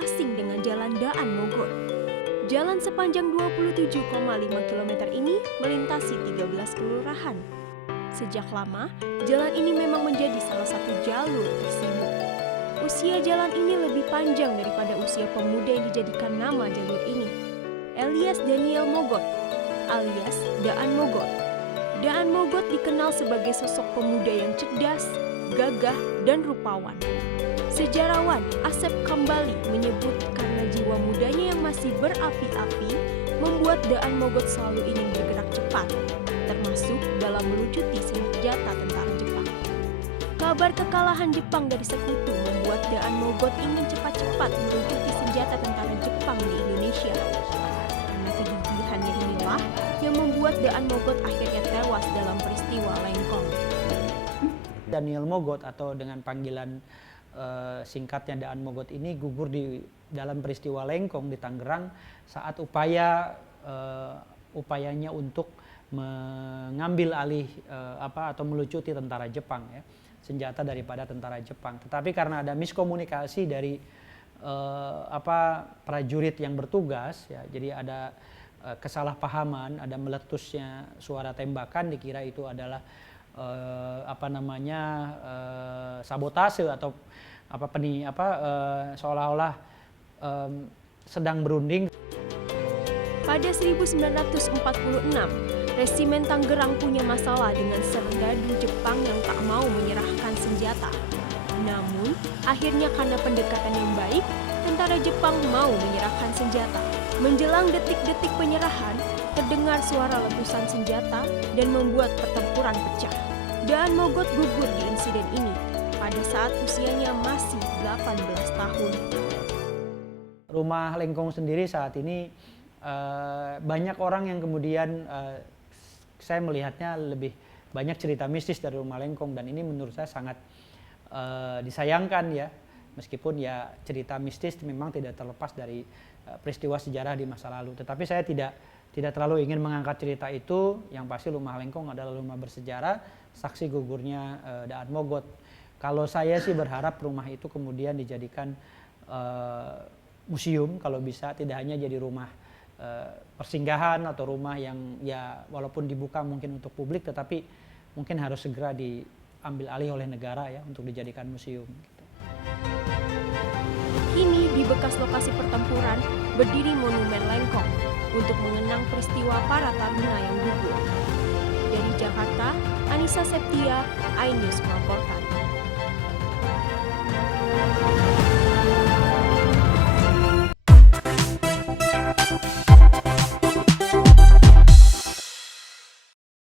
asing dengan Jalan Daan Mogot. Jalan sepanjang 27,5 km ini melintasi 13 kelurahan. Sejak lama, jalan ini memang menjadi salah satu jalur tersibuk. Usia jalan ini lebih panjang daripada usia pemuda yang dijadikan nama jalur ini, Elias Daniel Mogot, alias Daan Mogot. Daan Mogot dikenal sebagai sosok pemuda yang cerdas, gagah, dan rupawan. Sejarawan Asep Kambali menyebut karena jiwa mudanya yang masih berapi-api membuat Daan Mogot selalu ingin bergerak cepat, termasuk dalam melucuti senjata tentara Jepang. Kabar kekalahan Jepang dari sekutu membuat Daan Mogot ingin cepat-cepat melucuti senjata tentara Jepang di Indonesia. Karena kegigihannya inilah yang membuat Daan Mogot akhirnya tewas dalam peristiwa Lengkong. Daniel Mogot atau dengan panggilan singkatnya Daan Mogot ini gugur di dalam peristiwa Lengkong di Tangerang saat upayanya untuk mengambil alih atau melucuti tentara Jepang ya, senjata daripada tentara Jepang. Tetapi karena ada miskomunikasi dari prajurit yang bertugas ya, jadi ada kesalahpahaman, ada meletusnya suara tembakan, dikira itu adalah sabotase atau seolah-olah sedang berunding. Pada 1946, Resimen Tangerang punya masalah dengan serdadu Jepang yang tak mau menyerahkan senjata. Namun, akhirnya karena pendekatan yang baik, tentara Jepang mau menyerahkan senjata. Menjelang detik-detik penyerahan, terdengar suara letusan senjata dan membuat pertempuran pecah. Daan Mogot gugur di insiden ini pada saat usianya masih 18 tahun. Rumah Lengkong sendiri saat ini banyak orang yang kemudian saya melihatnya lebih banyak cerita mistis dari rumah Lengkong, dan ini menurut saya sangat disayangkan ya, meskipun ya cerita mistis memang tidak terlepas dari peristiwa sejarah di masa lalu. Tetapi saya tidak terlalu ingin mengangkat cerita itu. Yang pasti rumah Lengkong adalah rumah bersejarah, saksi gugurnya Daan Mogot. Kalau saya sih berharap rumah itu kemudian dijadikan museum kalau bisa, tidak hanya jadi rumah persinggahan atau rumah yang ya walaupun dibuka mungkin untuk publik, tetapi mungkin harus segera diambil alih oleh negara ya untuk dijadikan museum gitu. Kini di bekas lokasi pertempuran berdiri Monumen Lengkong untuk mengenang peristiwa para taruna yang gugur. Dari Jakarta, Anissa Septia, iNews melaporkan.